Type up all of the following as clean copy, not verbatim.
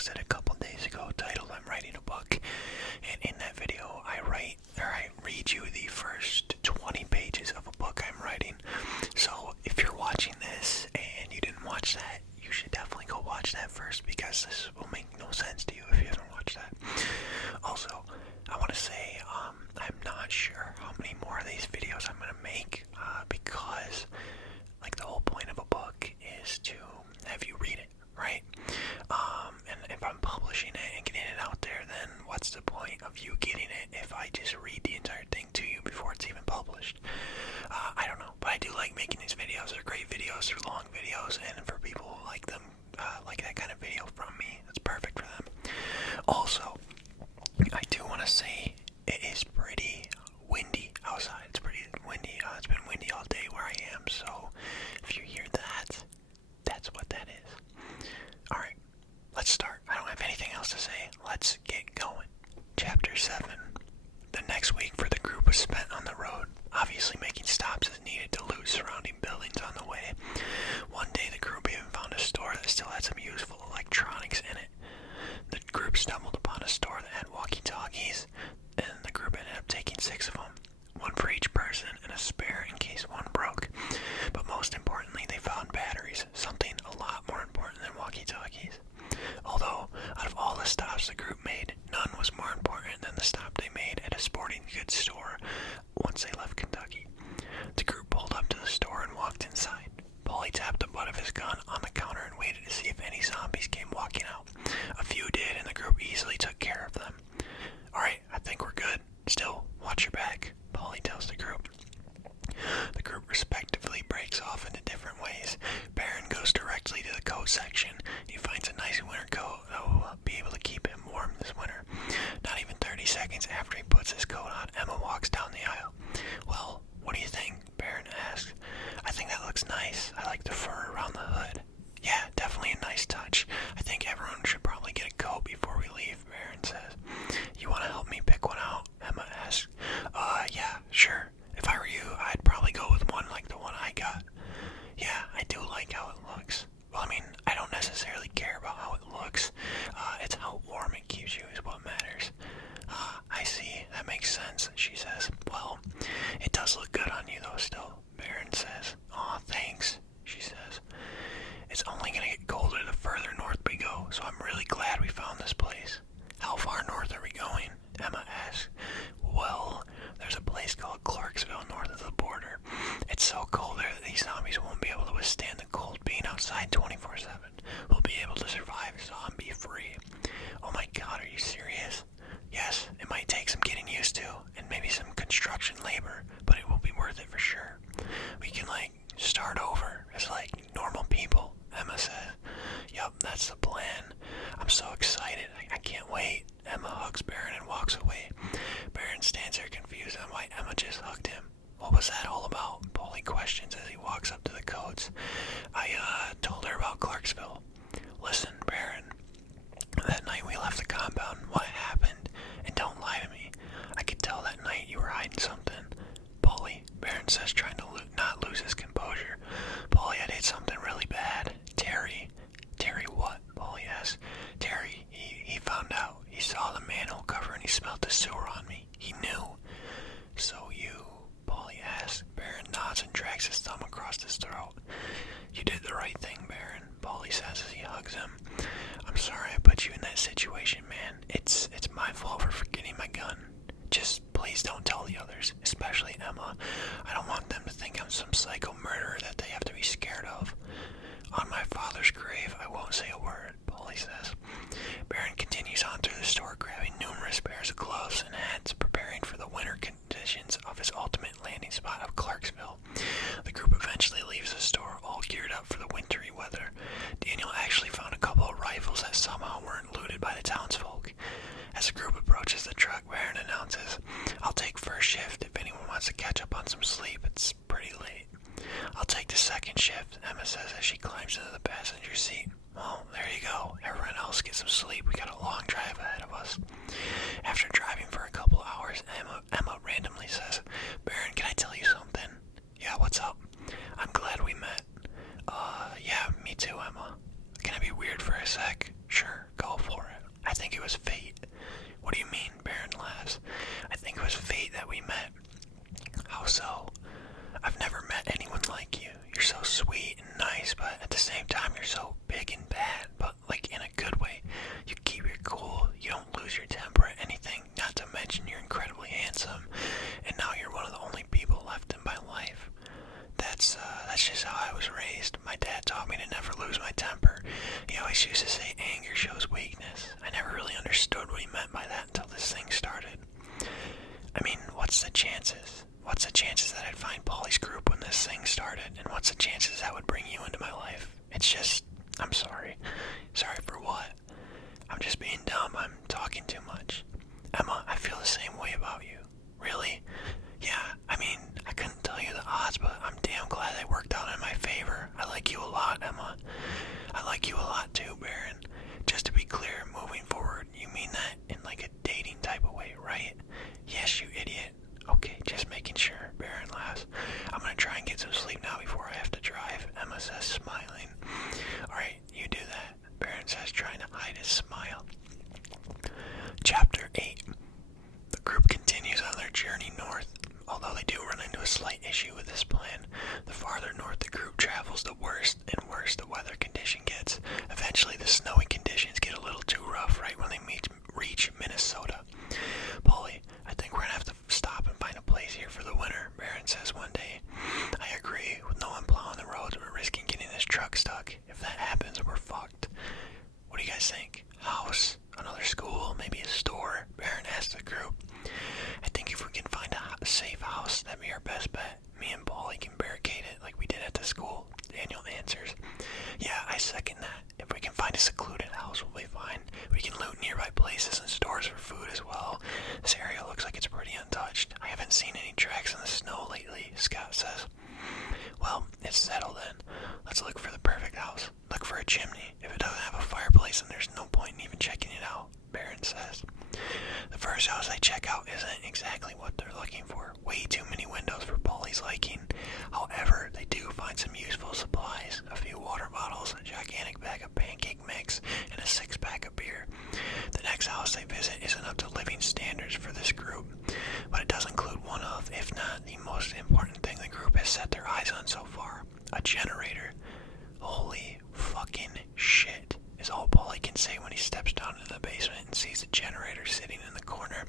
posted a couple days ago titled I'm Writing a Book. And in that video, I read you the first 20 pages of a book I'm writing. So if you're watching this and you didn't watch that, you should definitely go watch that first, because this will make no sense to you if you haven't watched that. Also, I want to say I'm not sure how many more of these videos I'm going to make because like the whole point of a book is to have you read it, right? And if I'm publishing it and getting it out there, then what's the point of you getting it if I just read the entire thing to you before it's even published? I don't know, but I do like making these videos. They're great videos, they're long videos, and for people who like them, like that kind of video from me, that's perfect for them. Also, I do want to say it is pretty windy outside. It's pretty windy. It's been windy all day where I am, so if you hear that, that's what that is. Alright, let's start. I don't have anything else to say. Let's get going. Chapter 7. The next week for the group was spent on the road, obviously making stops as needed to loot surrounding buildings on the way. One day the group even found a store that still had some useful electronics in it. The group stumbled upon a store that had walkie-talkies, and the group ended up taking 6 of them, one for each person and a spare in case one broke. But most importantly, they found batteries, something a lot more important than walkie-talkies. Although, out of all the stops the group made, none was more important than the stop they made at a sporting goods store once they left Kentucky. The group pulled up to the store and walked inside. Paulie tapped the butt of his gun on the counter and waited to see if any zombies came walking out. A few did, and the group easily took care of them. Alright, I think we're good. Still, watch your back, Paulie tells the group. The group respectively breaks off into different ways. Baron goes directly to the coat section. He finds a nice winter coat that will be able to keep him warm this winter. Not even 30 seconds after he puts his coat on, Emma walks down the aisle. Well, what do you think? Baron asks. I think that looks nice. I like the fur around the hood. Yeah, definitely a nice touch. I think everyone should probably get a coat before we leave, Baron says. You want to help me pick one out? Emma asks. Yeah, sure. If I were you, I'd probably go with one like the one I got. Yeah, I do like how it looks. Well, I mean, I don't necessarily care about how it looks. It's how warm it keeps you is what matters. I see. That makes sense, she says. Well, it does look good on you though still, Baron says. Aw, thanks, she says. It's only gonna get colder the further north we go, so I'm really glad we found this place. How far north are we going? Emma asks. Well, there's a place called Clarksville north of the border. It's so cold there that these zombies won't be able to withstand the cold being outside 24/7. We'll be able to survive zombie-free. Oh my god, are you serious? Yes, it might take some getting used to, and maybe some construction labor, but it will be worth it for sure. We can, start over as, normal people, Emma says. Yup, that's the plan. I'm so excited. I can't wait. Emma hugs Baron and walks away. Baron stands there confused on why Emma just hugged him. What was that all about? Paulie questions as he walks up to the coats. I told her about Clarksville. Listen, Baron. That night we left the compound, what happened? And don't lie to me. I could tell that night you were hiding something. Paulie, Baron says, trying to not lose his composure. Paulie, I did something really bad. Terry what? Paulie asks. Terry, he found out. He saw the manhole cover and he smelled the sewer on me. He knew. So you, Paulie asks. Baron nods and drags his thumb across his throat. You did the right thing, Baron, Paulie says as he hugs him. I'm sorry I put you in that situation, man. It's my fault for forgetting my gun. Just please don't tell the others, especially Emma. I don't want them to think I'm some psycho murderer that they have to be scared of. On my father's grave, I won't say a word, Paulie says. Baron continues on through the store, grabbing numerous pairs of gloves and hats, preparing for the winter conditions of his ultimate landing spot of Clarksville. The group eventually leaves the store, all geared up for the wintry weather. Daniel actually found a couple of rifles that somehow weren't looted by the townsfolk. As the group approaches the truck, Baron announces, I'll take first shift if anyone wants to catch up on some sleep. It's pretty late. I'll take the second shift, Emma says as she climbs into the passenger seat. Well, there you go. Everyone else get some sleep. We got a long drive ahead of us. After driving for a couple hours, Emma randomly says, Baron, can I tell you something? Yeah, what's up? I'm glad we met. Yeah, me too, Emma. Can I be weird for a sec? Sure, go for was fate. What do you mean? Baron laughs. I think it was fate that we met. How so? I've never met anyone like you. You're so sweet and nice, but at the same time you're so big and bad, but like in a good way. You keep your cool, you don't lose your temper at anything, not to mention you're incredibly handsome, and now you're one of the only people left in my life. That's just how I was raised. My dad taught me to never lose my temper. He always used to say anger shows weakness. I never really understood what he meant by that until this thing started. I mean, what's the chances? What's the chances that I'd find Polly's group when this thing started? And what's the chances that would bring you into my life? It's just, I'm sorry. Sorry for what? I'm just being dumb. I'm talking too much. Emma, I feel the same way about you. Really? Yeah, I mean, I couldn't tell you the odds, but I'm damn glad they worked out in my favor. I like you a lot, Emma. I like you a lot too, Baron. Just to be clear, moving forward, you mean that in like a dating type of way, right? Yes, you idiot. Okay, just making sure, Baron laughs. I'm gonna try and get some sleep now before I have to drive, Emma says, smiling. Alright, you do that, Baron says, trying to hide his smile. Chapter 8. The group continues on their journey north. Although they do run into a slight issue with this plan, the farther north the group travels, the worse and worse the weather condition gets. Eventually, the snowy conditions get a little too rough right when they reach Minnesota. Polly, I think we're gonna have to stop and find a place here for the winter, Baron says one day. I agree. With no one plowing the roads, we're risking getting this truck stuck. If that happens, we're fucked. What do you guys think? House? Another school? Maybe a store? Baron asks the group. I think if we can find a safe house, that'd be our best bet. Me and Polly can barricade it like we did at the school, Daniel answers. Yeah, I second that. If we can find a secluded house, we'll be fine. We can loot nearby places and stores for food as well. This area looks like it's pretty untouched. I haven't seen any tracks in the snow lately, Scott says. Well, it's settled then. Let's look for the perfect house. Look for a chimney. If it doesn't have a fireplace, then there's no point in even checking it out, Baron says. The first house they check out isn't exactly what they're looking for. Way too many windows for Polly's liking. However, they do find some useful supplies. A few water bottles, a gigantic bag of pancake mix, and a 6-pack of beer. The next house they visit isn't up to living standards for this group, but it does include one of, if not the most important thing the group has set their eyes on so far. A generator. Holy fucking shit, is all Polly can say when he steps down into the basement and sees the generator sitting in the corner.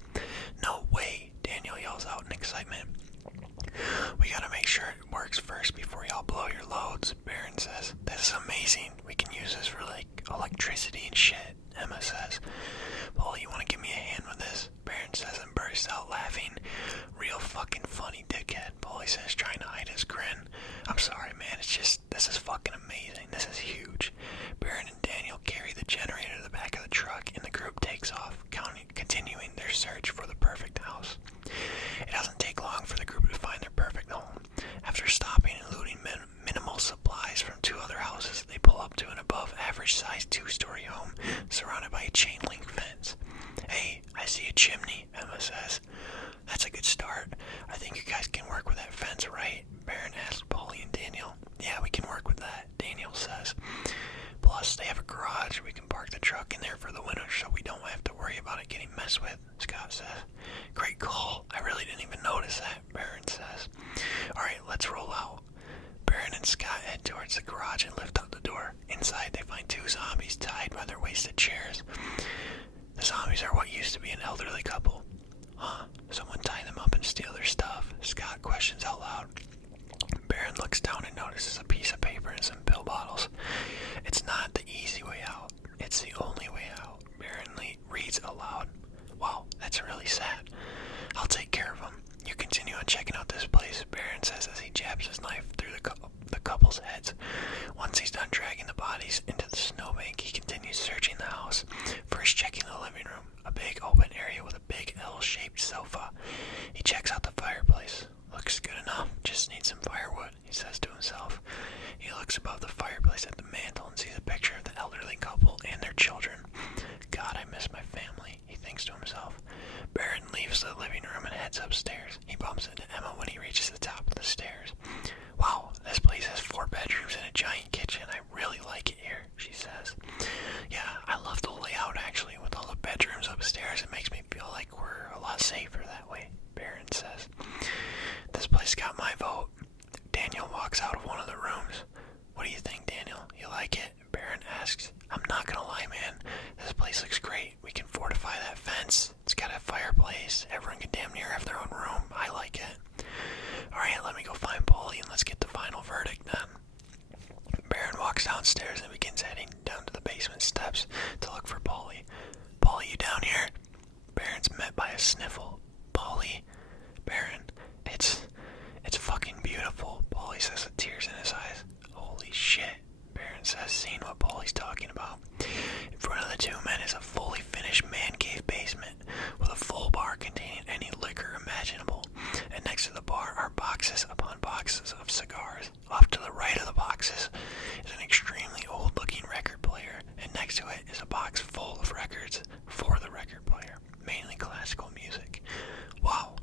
No way, Daniel yells out in excitement. We gotta make sure it works first before y'all blow your loads, Baron says. This is amazing. We can use this for like electricity and shit, Emma says. Polly, you wanna give me a hand with this? Baron says and bursts out laughing. Real fucking funny, dickhead, Polly says, trying to hide his grin. I'm sorry, man, this is fucking amazing. This is huge. Baron and Daniel carry the generator to the back of the truck, and the group takes off, continuing their search for the perfect house. It doesn't take long for the group to find their perfect home. After stopping and looting minimal supplies from 2 other houses, they pull up to an above-average-sized 2-story home surrounded by a chain-link fence. Hey, I see a chimney, Emma says. That's a good start. I think you guys can work with that fence, right? Baron asks Polly and Daniel. Yeah, we can work with that, Daniel says. Plus, they have a garage. We can park the truck in there for the winter so we don't have to worry about it getting messed with, Scott says. Great call. I really didn't even notice that, Baron says. Alright, let's roll out. Baron and Scott head towards the garage and lift up the door. Inside, they find 2 zombies tied by their wasted chairs. The zombies are what used to be an elderly couple. Huh? Someone tie them up and steal their stuff? Scott questions out loud. Baron looks down and notices a piece of paper and some pill bottles. It's not the easy way out. It's the only way out, Baron reads aloud. Wow, that's really sad. I'll take care of them. You continue on checking out this place, Baron says as he jabs his knife through the couple's heads. Once he's done dragging the bodies into the snowbank, he continues searching the house, first checking the living room, a big open area with a big L-shaped sofa. He checks out the fireplace. Looks good enough, just needs some firewood, he says to himself. He looks above the fireplace at the mantel and sees a picture of the elderly couple Polly, man, this place looks great. We can fortify that fence. It's got a fireplace. Everyone can damn near have their own room. I like it. Alright, let me go find Polly and let's get the final verdict then. Baron walks downstairs and begins heading down to the basement steps to look for Polly. Polly, you down here? Baron's met by a sniffle. Polly? Baron, it's fucking beautiful, Polly says with tears in his eyes. Holy shit, Baron says, seeing what Polly's talking about. In front of the two men is a fully finished man cave basement with a full bar containing any liquor imaginable, and next to the bar are boxes upon boxes of cigars. Off to the right of the boxes is an extremely old-looking record player, and next to it is a box full of records for the record player, mainly classical music. Wow,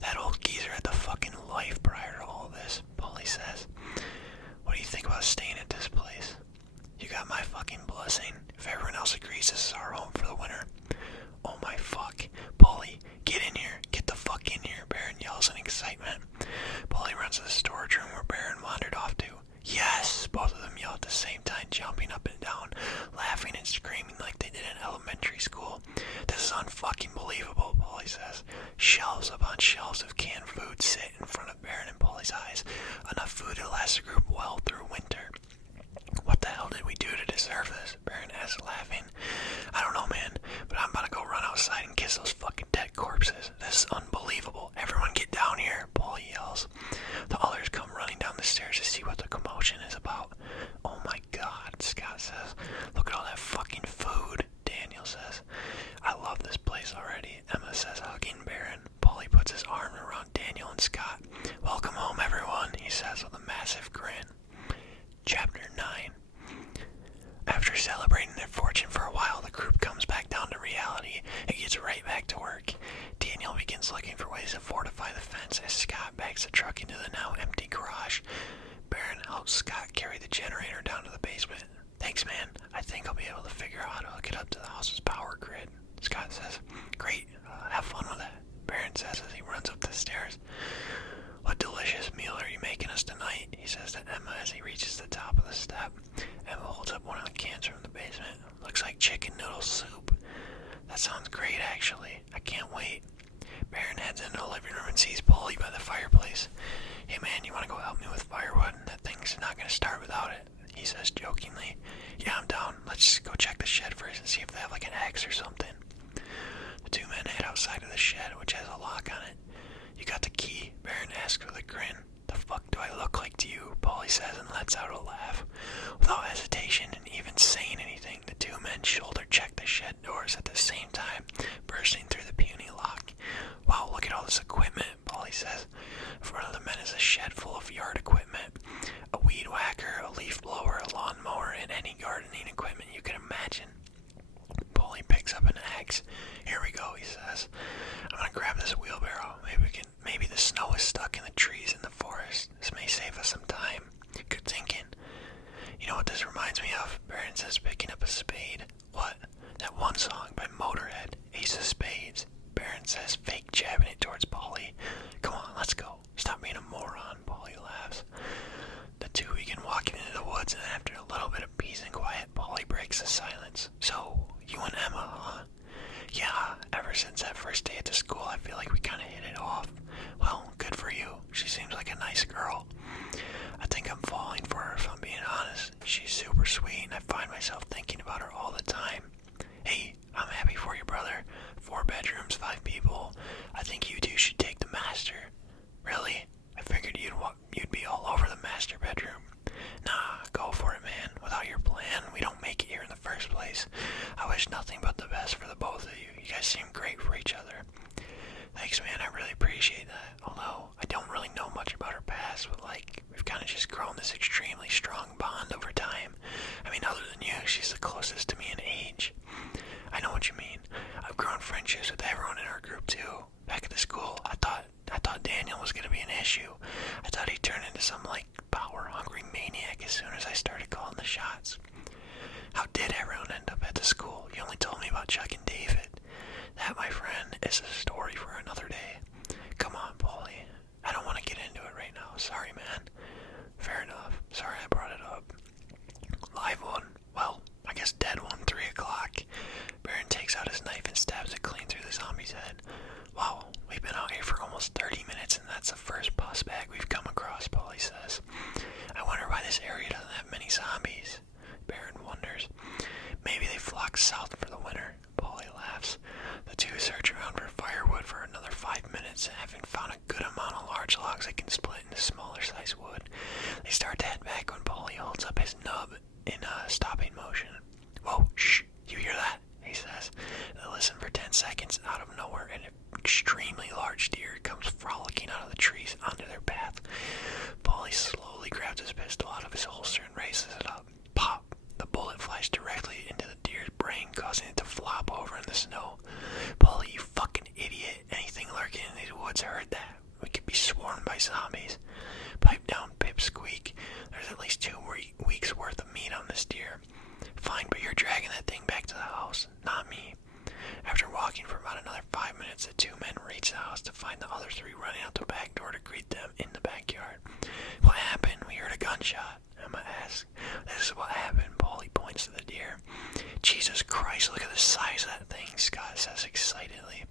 that old geezer had the fucking life prior to all this, Polly says. What do you think about staying at this place? You got my fucking blessing. If everyone else agrees, this is our home for the winter. Oh my fuck. Polly, get in here. Get the fuck in here, Baron yells in excitement. Polly runs to the storage room where Baron wandered off to. Yes! Both of them yell at the same time, jumping up and down, laughing and screaming like they did in elementary school. This is unfucking believable, Polly says. Shelves upon shelves of canned food sit in front of Baron and Polly's eyes. Enough food to last the group well through winter. What the hell did we do to deserve this? Baron asks, laughing. I don't know, man, but I'm about to go run outside and kiss those fucking dead corpses. This is unbelievable. Everyone get down here, Polly yells. The others come running down the stairs to see what the commotion is about. Oh my god, Scott says. Look at all that fucking food, Daniel says. I love this place already, Emma says, hugging Baron. Polly puts his arm around Daniel and Scott. Welcome home, everyone, he says with a massive grin. Chapter 9. After celebrating their fortune for a while, the group comes back down to reality and gets right back to work. Daniel begins looking for ways to fortify the fence as Scott backs the truck into the now empty garage. Baron helps Scott carry the generator down to the basement. Thanks, man. I think I'll be able to figure out how to hook it up to the house's power grid, Scott says. Great. Have fun with that, Baron says as he runs up the stairs. What delicious meal are you making us tonight? He says to Emma as he reaches the top of the step. Emma holds up one of the cans from the basement. Looks like chicken noodle soup. That sounds great, actually. I can't wait. Baron heads into the living room and sees Polly by the fireplace. Hey man, you want to go help me with firewood? That thing's not going to start without it, he says jokingly. Yeah, I'm down. Let's go check the shed first and see if they have like an axe or something. The two men head outside of the shed, which has a lock on it. You got the key? Baron asks with a grin. The fuck do I look like to you? Polly says and lets out a laugh. Without hesitation and even saying anything, the two men shoulder check the shed doors at the same time, bursting through the puny lock. Wow, look at all this equipment, Polly says. In front of the men is a shed full of yard equipment. A weed whacker, a leaf blower, a lawnmower, and any gardening equipment you can imagine. Polly picks up an axe. Here we go, he says. I'm gonna grab this wheelbarrow. Maybe the snow is stuck in the trees in the forest. This may save us some time. Good thinking. You know what this reminds me of? Baron says, picking up a spade. What? That one song by Motorhead, Ace of Spades. Baron says, fake jabbing it towards Polly. Come on, let's go. Stop being a moron, Polly laughs. The two begin walking into the woods, and after a little bit of peace and quiet, Polly breaks the silence. So, you and Emma, huh? Yeah, ever since that first day at the school, I feel like we kind of hit it off. Well, good for you. She seems like a nice girl. I think I'm falling for her, if I'm being honest. She's super sweet, and I find myself thinking about her all the time. Hey, I'm happy for you, brother. 4 bedrooms, 5 people. I think you two should take the master. Really? I figured you'd be all over the master bedroom. Nah, go for it, man. Without your plan, we don't make it here in the first place. I wish nothing but the best for the both of you. You guys seem great for each other. Thanks, man. I really appreciate that. Although, I don't really know much about her past, but we've kind of just grown this extremely strong bond over time. I mean, other than you, she's the closest to me in age. I know what you mean. I've grown friendships with everyone in our group, too. Back at the school, I thought Daniel was going to be an issue. I thought he'd turn into some, power-hungry maniac as soon as I started calling the shots. How did everyone end up at the school? You only told me about Chuck and David. That, my friend, is a story for another day. Come on, Polly. I don't want to get into it right now. Sorry, man. Fair enough. Sorry I brought it up. Live one. Well, I guess dead one, 3 o'clock. minutes, having found a good amount of large logs that can split into smaller size wood. They start to head back when Polly holds up his nub in a stopping motion. Whoa, shh, you hear that? He says. They listen for 10 seconds. Out of nowhere, an extremely large deer comes frolicking out of the trees onto their path. Polly slowly grabs his pistol out of his holster and raises it up. Pop! The bullet flies directly into the deer's brain, causing it to flop over in the snow. Polly, you fucking idiot. Anything lurking in these woods heard that. We could be swarmed by zombies. Pipe down, pipsqueak. There's at least 2 weeks worth of meat on this deer. Fine, but you're dragging that thing back to the house, not me. After walking for about another 5 minutes, the 2 men reach the house to find the other 3 running out the back door to greet them in the backyard. What happened? We heard a gunshot, Emma asks. This is what happened. Polly points to the deer. Jesus Christ, look at the size of that thing, Scott says excitedly.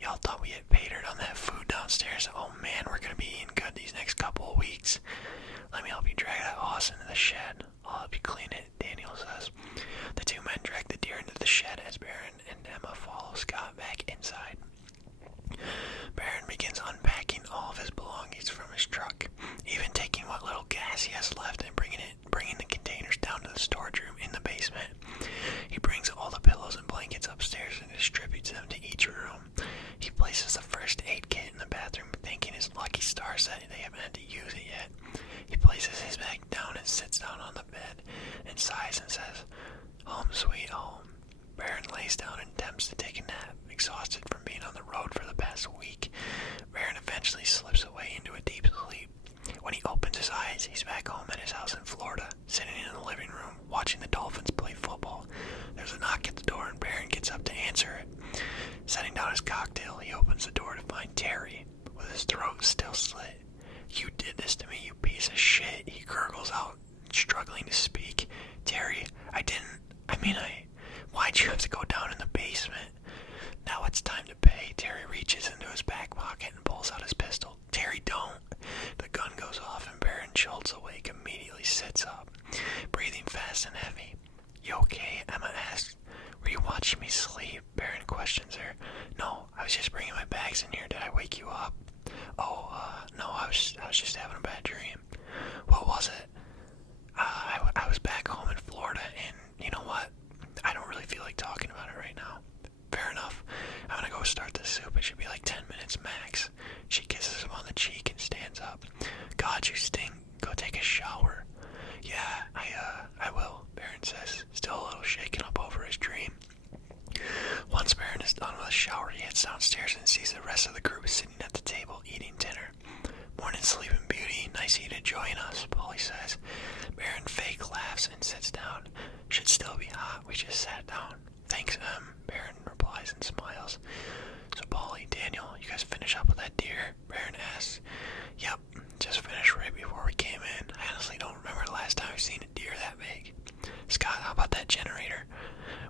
Y'all thought we had paid her on that food downstairs. Oh man, we're gonna be eating good these next couple of weeks. Let me help you drag that hoss into the shed. I'll help you clean it, Daniel says. The 2 men drag the deer into the shed as Baron and Emma follow Scott back inside. Baron begins unpacking all of his belongings from his truck, even taking what little gas he has left and bringing the containers down to the storage room in the basement. He brings all the pillows and blankets upstairs and distributes them to each room. He places the first aid kit in the bathroom, thanking his lucky stars that they haven't had to use it yet. He places his bag down and sits down on the bed and sighs and says, "Home sweet home." Baron lays down and attempts to take a nap, exhausted from being on the road for the past week. Baron eventually slips away into a deep sleep. When he opens his eyes, he's back home at his house in Florida, sitting in the living room, watching the Dolphins play football. There's a knock at the door and Baron gets up to answer it. Setting down his cocktail, he opens the door to find Terry, with his throat still slit. "You did this to me, you piece of shit," he gurgles out, struggling to speak. "Terry, I didn't. Why'd you have to go down in the basement?" "Now it's time to pay." Terry reaches into his back pocket and pulls out his pistol. "Terry, don't." The gun goes off and Baron Schultz, awake, immediately sits up, breathing fast and heavy. "You okay?" Emma asks. "Were you watching me sleep?" Baron questions her. "No, I was just bringing my bags in here. Did I wake you up?" No, I was just having a bad dream." "What was it?" I was back home in Florida, and you know what? I don't really feel like talking about it right now." "Fair enough. I'm gonna go start the soup. It should be like 10 minutes max." She kisses him on the cheek and stands up. "God, you stink. Go take a shower." "Yeah, I will," Baron says, still a little shaken up over his dream. Once Baron is done with a shower, he heads downstairs and sees the rest of the group sitting at the table eating dinner. "Morning, Sleeping Beauty. Nice of you to join us," Polly says. Baron fake laughs and sits down. "Should still be hot. We just sat down." "Thanks, Baron replies and smiles. "So Polly, Daniel, you guys finish up with that deer?" Baron asks. "Yep, just finished right before we came in. I honestly don't remember the last time I've seen a deer that big." "Scott, how about that generator?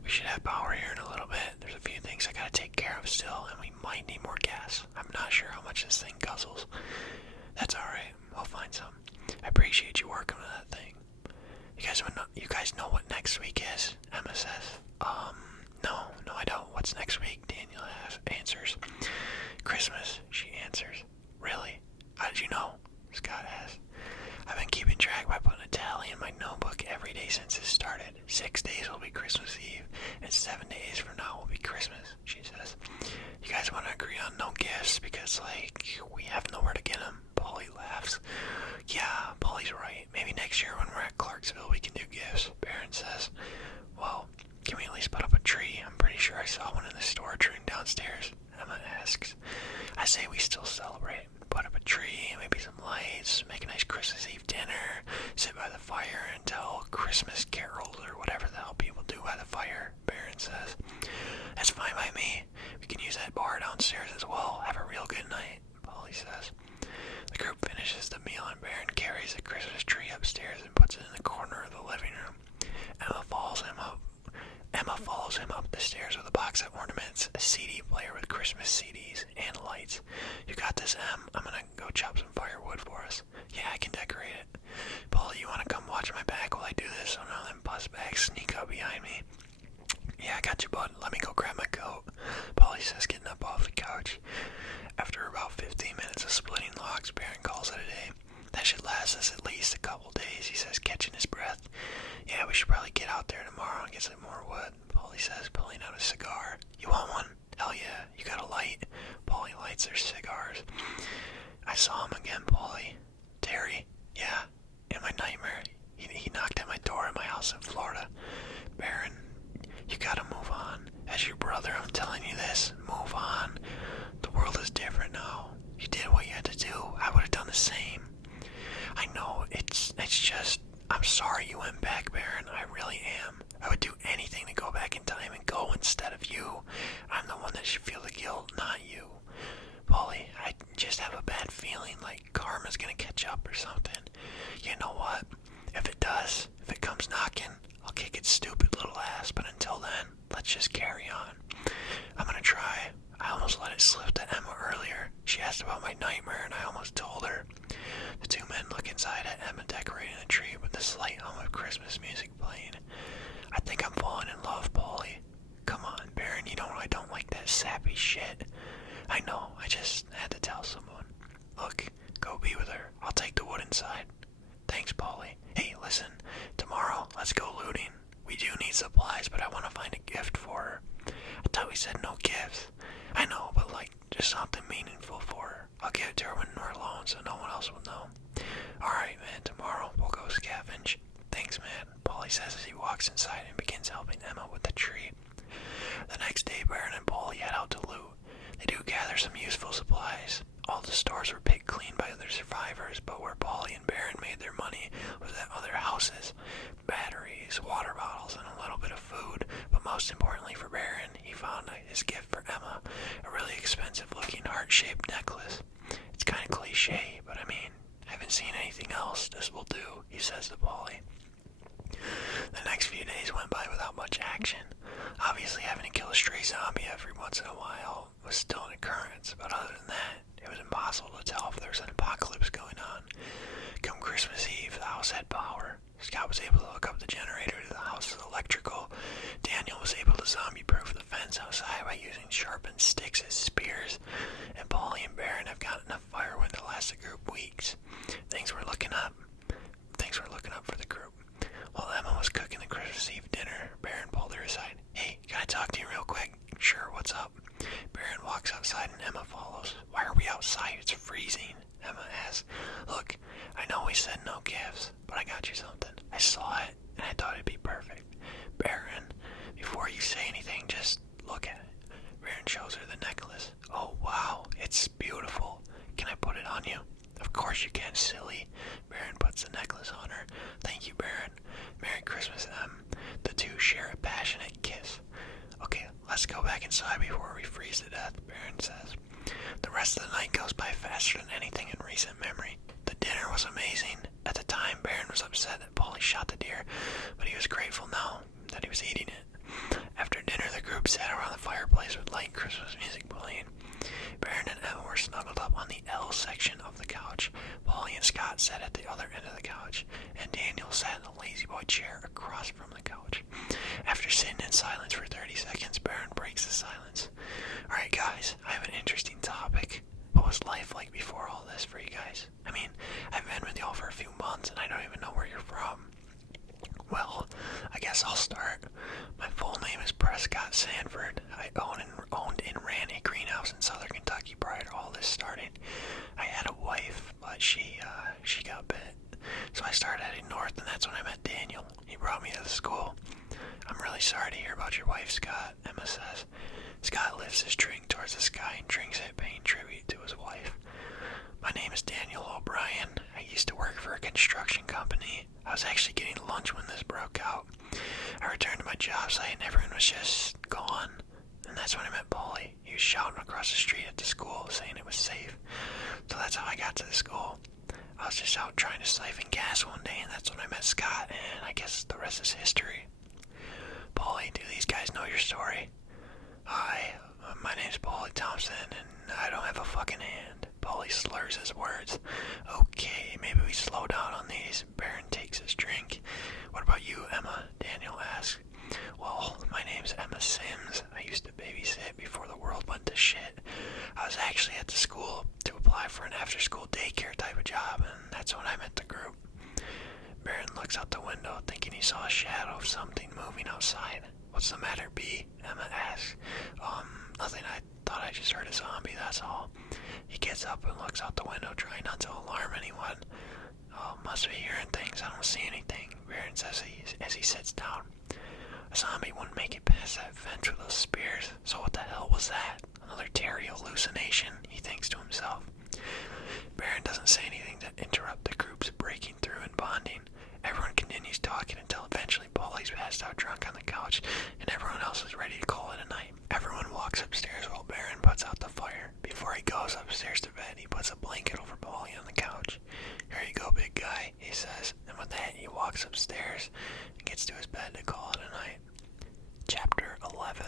We should have power here in a little bit. There's a few things I gotta take care of still, and we might need more gas. I'm not sure how much this thing guzzles." "That's alright, we'll find some. I appreciate you working with that thing." You guys know what next week is?" Emma says. No, I don't. What's next week?" Daniel answers. "Christmas," she answers. "Really? How did you know?" Scott asks. "I've been keeping track by putting a tally in my notebook every day since it started. 6 days will be Christmas Eve, and 7 days from now will be Christmas," she says. "You guys want to agree on no gifts because, we have nowhere to get them?" Polly laughs. "Yeah, Polly's right. Maybe next year when we're at Clarksville we can do gifts," Baron says. "Well, can we at least put up a tree? I'm pretty sure I saw one in the storage room downstairs," Emma asks. "I say we still celebrate. Put up a tree, maybe some lights, make a nice Christmas Eve dinner, sit by the fire and tell Christmas carols or whatever the hell people do by the fire," Baron says. "That's fine by me. We can use that bar downstairs as well. Have a real good night," Polly says. The group finishes the meal and Baron carries the Christmas tree upstairs and puts it in the corner of the living room. Emma follows him up the stairs with a box of ornaments, a CD player with Christmas CDs, and lights. "You got this, Em. I'm gonna go chop some firewood for us." "Yeah, I can decorate it." "Polly, you wanna come watch my back while I do this so none of them bus bags sneak up behind me?" "Yeah, I got you, bud. Let me go grab my coat," Polly says, getting up off the couch. After about 15 minutes of splitting logs, Baron calls it a day. That should last us at least a couple days, he says, catching his breath. Yeah, we should probably get out there tomorrow and get some more wood, Paulie says, pulling out a cigar. You want one? Hell yeah, you got a light? Paulie lights their cigars. I saw him again, Paulie. Terry, yeah, in my nightmare. He knocked at my door at my house in Florida. Baron, you gotta move on. As your brother, I'm telling you this. Move on. The world is different now. You did what you had to do. I would have done the same. I know, it's just, I'm sorry you went back, Baron. I really am. I would do anything to go back in time and go instead of you. I'm the one that should feel the guilt, not you. Paulie, I just have a bad feeling like karma's gonna catch up or something. You know what? If it does, if it comes knocking, I'll kick its stupid little ass, but until then, let's just carry on. I'm gonna try. I almost let it slip to Emma earlier. She asked about my nightmare and I almost told her. The two men look inside at Emma decorating the tree with the slight hum of Christmas music playing. I think I'm falling in love, Paulie. Come on, Baron, you know I don't like that sappy shit. I know, I just had to tell someone. Look, go be with her. I'll take the wood inside. Thanks, Paulie. Hey, listen, tomorrow, let's go looting. We do need supplies, but I want to find a gift for her. I thought we said no gifts. I know, but like, just something meaningful for her. I'll give it to her when we're alone so no one else will know. Alright, man, tomorrow we'll go scavenge. Thanks, man, Paulie says as he walks inside and begins helping Emma with the tree. The next day, Baron and Paulie head out to loot. They do gather some useful supplies. All the stores were picked clean by other survivors, but where Paulie and Baron made their money was at other houses. Batteries, water bottles, and a little bit of food. But most importantly for Baron, he found his gift for Emma, a really expensive-looking heart-shaped necklace. It's kind of cliche, but I mean, I haven't seen anything else. This will do, he says to Paulie. The next few days went by without much action. Obviously, having to kill a stray zombie every once in a while was still an occurrence, but other than that, it was impossible to tell if there was an apocalypse going on. Come Christmas Eve, the house had power. Scott was able to hook up the generator to the house's electrical. Daniel was able to zombie-proof the fence outside by using sharpened sticks as spears. And Paulie and Baron have got enough firewood to last the group weeks. Things were looking up. For the group. While Emma was cooking the Christmas Eve dinner, Baron pulled her aside. Hey, can I talk to you real quick? Sure, what's up? Baron walks outside and Emma follows. Why are we outside? It's freezing, Emma asks. Look, I know we said no gifts, but I got you something. I saw it, and I thought it'd be perfect. Baron, before you say anything, just look at it. Baron shows her the necklace. Oh, wow, it's beautiful. Can I put it on you? Of course you can, silly. Baron puts the necklace on her. Thank you, Baron. Merry Christmas, Em. The two share a passionate kiss. Okay, let's go back inside before we freeze to death, Baron says. The rest of the night goes by faster than anything in recent memory. The dinner was amazing. At the time, Baron was upset that Paulie shot the deer, but he was grateful now that he was eating it. After dinner, the group sat around the fireplace with light Christmas music playing. Baron and Emma were snuggled up on the L section of the couch. Paulie and Scott sat at the other end of the couch, and Daniel sat in the lazy boy chair across from the couch. After sitting in silence for 30 seconds, Baron breaks the silence. Alright guys, I have an interesting topic. What was life like before all this for you guys? I mean, I've been with y'all for a few months and I don't even know where you're from. Well, I guess I'll start. My full name is Prescott Sanford. I owned and ran a greenhouse in southern Kentucky prior to all this starting. I had a wife, but she got bit. So I started heading north, and that's when I met Daniel. He brought me to the school. I'm really sorry to hear about your wife, Scott, Emma says. Scott lifts his drink towards the sky and drinks it, paying tribute to his wife. My name is Daniel O'Brien. I used to work for a construction company. I was actually getting lunch when this broke out. I returned to my job site and everyone was just gone. And that's when I met Paulie. He was shouting across the street at the school, saying it was safe. So that's how I got to the school. I was just out trying to siphon gas one day, and that's when I met Scott, and I guess the rest is history. Paulie, do these guys know your story? Hi, my name's Paulie Thompson, and I don't have a fucking hand. Paulie slurs his words. Okay, maybe we slow down on these. Baron takes his drink. What about you, Emma? Daniel asks. Well, my name's Emma Sims. I used to babysit before the world went to shit. saw a shadow of something moving outside. What's the matter, B? Emma asks. Nothing. I thought I just heard a zombie, that's all. He gets up and looks out the window, trying not to alarm anyone. Oh, must be hearing things. I don't see anything, Baron says as he sits down. A zombie wouldn't make it past that fence with those spears, so what the hell was that? Another Terry hallucination, he thinks to himself. Baron doesn't say anything to interrupt the group's breaking through and bonding. Everyone continues talking until eventually Polly's passed out drunk on the couch and everyone else is ready to call it a night. Everyone walks upstairs while Baron puts out the fire. Before he goes upstairs to bed, he puts a blanket over Polly on the couch. Here you go, big guy, he says, and with that he walks upstairs and gets to his bed to call it a night. Chapter 11.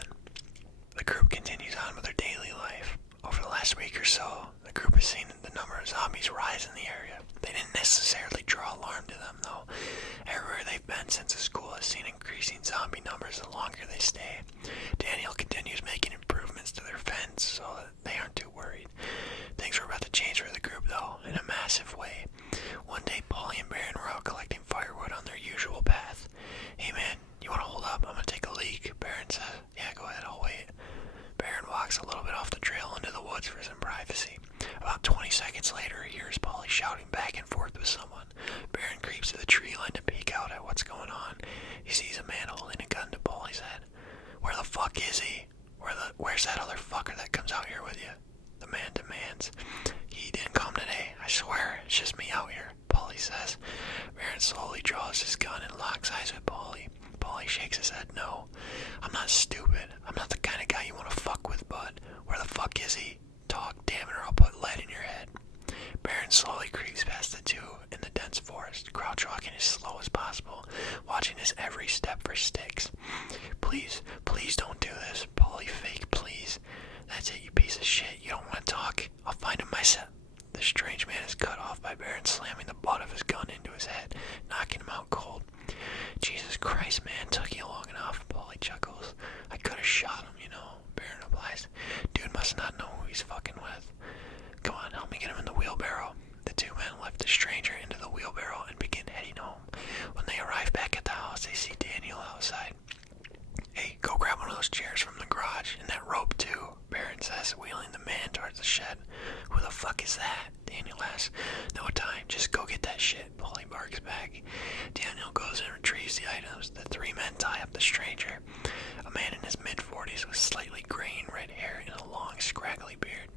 The group continues on with their daily life. Over the last week or so, the group has seen the number of zombies rise in the area. They didn't necessarily draw alarm to them, though. Everywhere they've been since the school has seen increasing zombie numbers the longer they stay. Daniel continues making improvements to their fence so that they aren't too worried. Things were about to change for the group, though, in a massive way. One day, Polly and Baron were out collecting firewood on their usual path. Hey man, you want to hold up? I'm going to take a leak, Baron says. Yeah, go ahead, I'll wait. Baron walks a little bit off the trail into the woods for some privacy. About 20 seconds later, he hears Polly shouting back and forth with someone. Baron creeps to the tree line to peek out at what's going on. He sees a man holding a gun to Polly's head. Where the fuck is he? Where's that other fucker that comes out here with you? The man demands. He didn't come today. I swear, it's just me out here, Polly says. Baron slowly draws his gun and locks eyes with Polly. Polly shakes his head no. I'm not stupid. I'm not the kind of guy you want to fuck with, bud. Where the fuck is he? Talk, damn it, or I'll put lead in your head. Baron slowly creeps past the two in the dense forest, crouch walking as slow as possible, watching his every step for sticks. Please don't do this. Polly, fake, please. That's it, you piece of shit. You don't want to talk? I'll find him myself. The strange man is cut off by Baron slamming the butt of his gun into his head, knocking him out cold. Jesus Christ, man, took you long enough, Polly chuckles. I could have shot him, you know, Baron replies. Dude must not know who he's fucking with. Come on, help me get him in the wheelbarrow. The two men lift the stranger into the wheelbarrow and begin heading home. When they arrive back at the house, they see Daniel outside. Hey, go grab one of those chairs from the garage, and that rope too, Baron says, wheeling the man towards the shed. Who the fuck is that? Daniel asks. No time, just go get that shit, Polly barks back. Daniel goes and retrieves the items. The three men tie up the stranger. A man in his mid-40s with slightly graying red hair and a long, scraggly beard.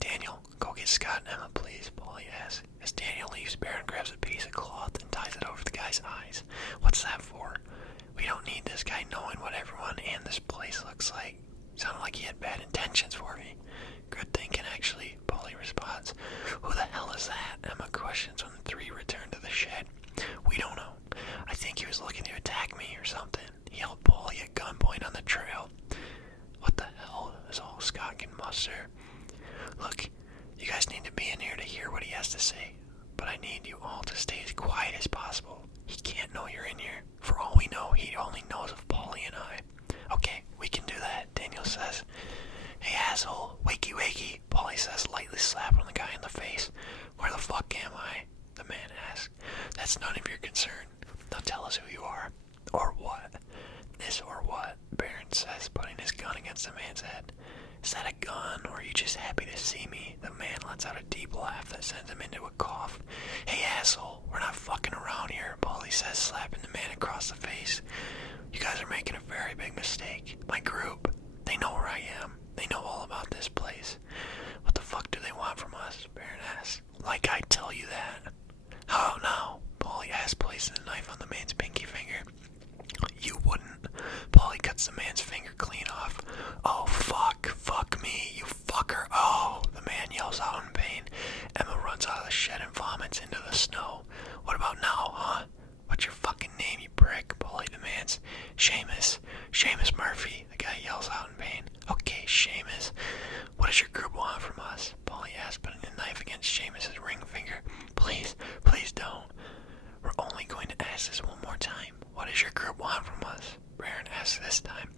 Daniel, go get Scott and Emma, please, Polly asks. As Daniel leaves, Baron grabs a piece of cloth and ties it over the guy's eyes. What's that for? We don't need this guy knowing what everyone and this place looks like. Sounded like he had bad intentions for me. Good thinking, actually, Polly responds. Who the hell is that? Emma questions when the three return to the shed. We don't know. I think he was looking to attack me or something. He held Polly at gunpoint on the trail. What the hell is all Scott can muster? Look, you guys need to be in here to hear what he has to say, but I need you all to stay as quiet as possible. He can't know you're in here. For all we know, he only knows of Polly and I. Okay, we can do that, Daniel says. Hey asshole, wakey wakey, Polly says, lightly slapping the guy in the face. Where the fuck am I? The man asks. That's none of your concern. Now tell us who you are. Or what? This or what? Baron says, putting his gun against the man's head. Is that a gun, or are you just happy to see me? The man lets out a deep laugh that sends him into a cough. Hey asshole, we're not fucking around here, Polly says, slapping the man across the face. You guys are making a very big mistake. My group, they know where I am. They know all about this place. What the fuck do they want from us? Baron asks. Like I tell you that. How now? Polly asks, placing the knife on the man's pinky finger. You wouldn't. Polly cuts the man's finger clean off. Oh fuck me, you fucker. Oh, the man yells out in pain. Emma runs out of the shed and vomits into the snow. What about now, huh? What's your fucking name, you prick? Polly demands. Seamus Murphy, the guy yells out in pain. Okay, Seamus. What does your group want from us? Polly asks, putting the knife against Seamus's ring finger. Please don't. We're only going to ask this one more time. What does your group want from us? Baron asks this time.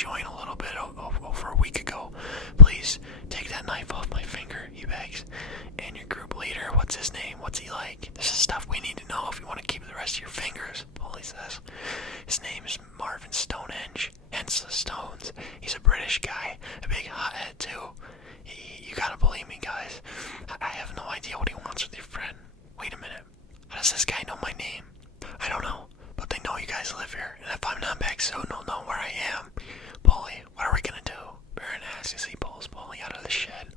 join a little bit over a week ago. Please take that knife off my finger, he begs. And your group leader, what's his name? What's he like? This is stuff we need to know if you want to keep the rest of your fingers, Polly says. His name is Marvin Stonehenge, hence the Stones. He's a British guy, a big hothead too. You gotta believe me, guys. I have no idea what he wants with your friend. Wait a minute. How does this guy know my name? I don't know, but they know you guys live here, and if I'm not back soon, they'll know where I am. Polly, what are we gonna do? Baron asks as he pulls Polly out of the shed.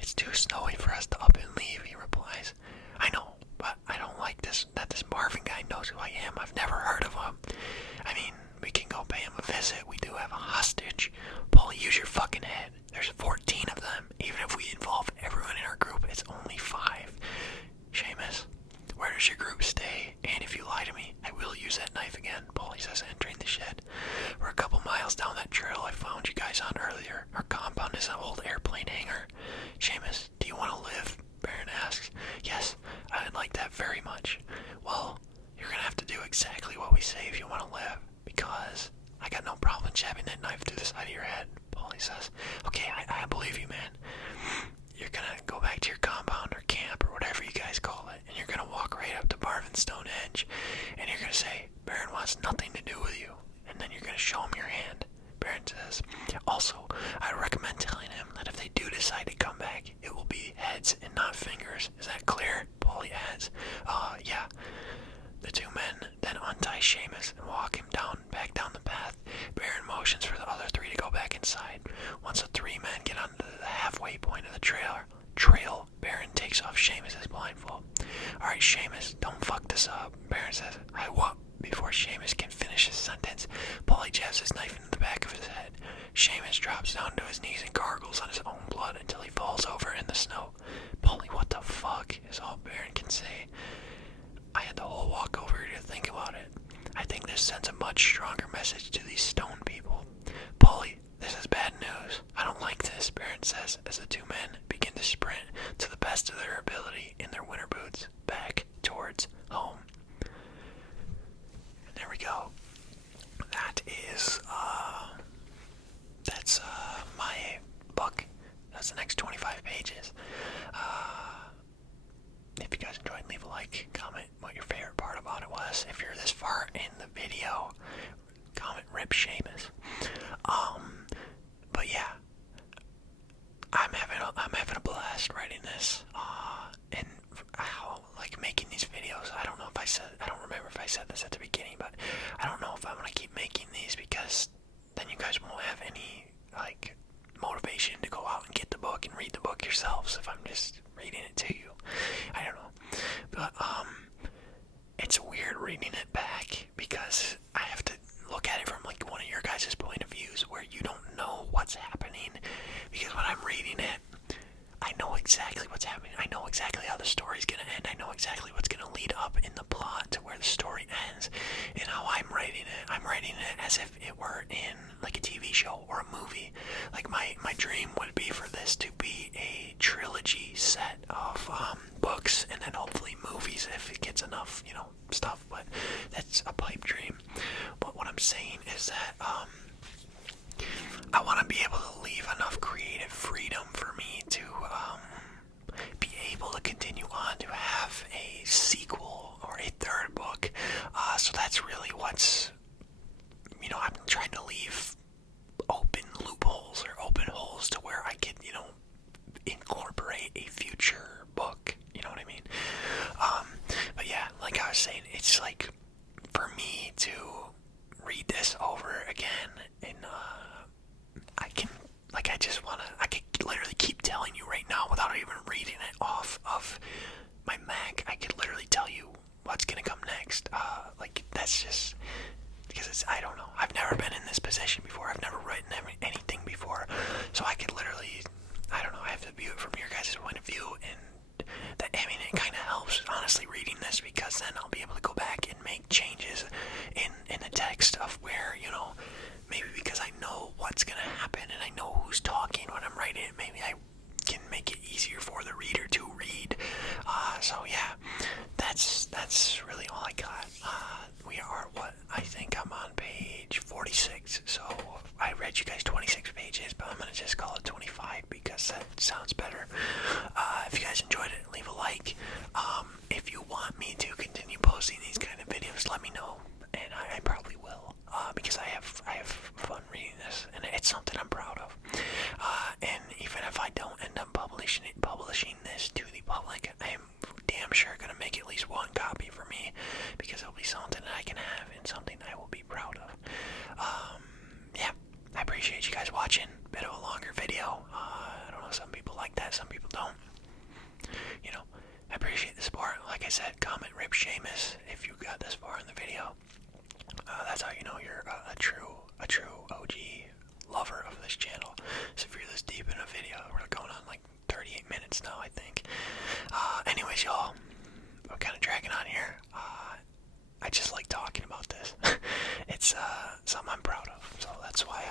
It's too snowy for us to up and leave, he replies. I know, but I don't like this Marvin guy knows who I am. I've never heard of him. I mean, we can go pay him a visit. We do have a hostage. Polly, use your fucking head. There's 14 of them. Even if we involve everyone in our group, it's only 5. Seamus, where does your group stay? And if you lie to me, I will use that knife again, Polly says, entering the shed. We're a couple miles down that trail I found you guys on earlier. Our compound is an old airplane hangar. Seamus, do you want to live? Baron asks. Yes, I would like that very much. Well, you're gonna have to do exactly what we say if you want to live, because I got no problem jabbing that knife through the side of your head, Polly says. Okay, I believe you, man. You're gonna go back to your compound or camp or whatever you guys call it, and you're gonna walk right up to Marvin Stonehenge, and you're gonna say, Baron wants nothing to do with you, and then you're gonna show him your hand. Baron says, also, I recommend telling him that if they do decide to come back, it will be heads and not fingers. Is that clear? Polly adds. Yeah. The 2 men then untie Seamus and walk him back down the path. Baron motions for the other 3 to go back inside. Once the 3 men get onto the halfway point of the trail, Baron takes off Seamus' blindfold. Alright, Seamus, don't fuck this up, Baron says. I won't. Before Seamus can finish his sentence, Polly jabs his knife into the back of his head. Seamus drops down to his knees and gargles on his own blood until he falls over in the snow. Polly, what the fuck, is all Baron can say. I had the whole walk over here to think about it. I think this sends a much stronger message to these stone people. Polly, this is bad news. I don't like this, Baron says as the 2 men begin to sprint to the best of their ability in their winter boots back towards home. And there we go. That is, that's my book. That's the next 25 pages. If you guys enjoyed, leave a like, comment what your favorite part about it was. If you're this far in the video, comment Rip Seamus. But yeah, I'm having a blast writing this. And how, like, making these videos. I don't remember if I said this at the beginning, but I don't know if I'm gonna keep making these because then you guys won't have any, like, motivation to go out and get the book and read the book yourselves if I'm just reading it to you. I don't know. But, it's weird reading it back because I have to look at it from, like, one of your guys' point of views where you don't know what's happening. Because when I'm reading it, I know exactly what's happening. I know exactly how the story's gonna end. I know exactly what's gonna lead up in the plot to where the story ends. And how I'm writing it as if it were in, like, a TV show or a movie. Like, my dream would be for this to be a trilogy set of books and then hopefully movies if it gets enough, stuff. But that's a pipe dream. But what I'm saying is that I want to be able to leave enough creative freedom for me to be able to continue on to have a sequel or a 3rd book. So that's really what's, I'm trying to leave open loopholes or open holes to where I could, incorporate a future book. You know what I mean? But yeah, like I was saying, it's like for me to read this over again and I could literally keep telling you right now without even reading it off of my Mac. I could literally tell you what's gonna come next. Like, that's just because I don't know. I've never been in this position before. I've never written anything before. So I could literally, I don't know, I have to view it from your guys' point of view, and that, it kind of helps, honestly, reading this, because then I'll be able to go back and make changes in the text of where, maybe because I know what's going to happen and I know who's talking when I'm writing it, maybe I can make it easier for the reader to read. So yeah, that's really all I got. We are, I think I'm on page 46, so I read you to just call it 25 because that sounds better. If you guys enjoyed it, leave a like. If you want me to continue posting these kind of videos, let me know, and I probably will, because I have fun reading this, and it's something I'm proud of. And even if I don't end up publishing this to the public, I am damn sure gonna make at least one copy for me, because it'll be something that I can have and something I will be proud of. Yeah, I appreciate you guys watching. Bit of a longer video. I don't know, some people like that, some people don't. You know, I appreciate the support. Like I said, comment Rip Seamus if you got this far in the video. That's how you know you're a true OG lover of this channel. So if you're this deep in a video, we're going on like 38 minutes now, I think. Anyways, y'all, I'm kind of dragging on here. I just like talking about this. It's something I'm proud of, so that's why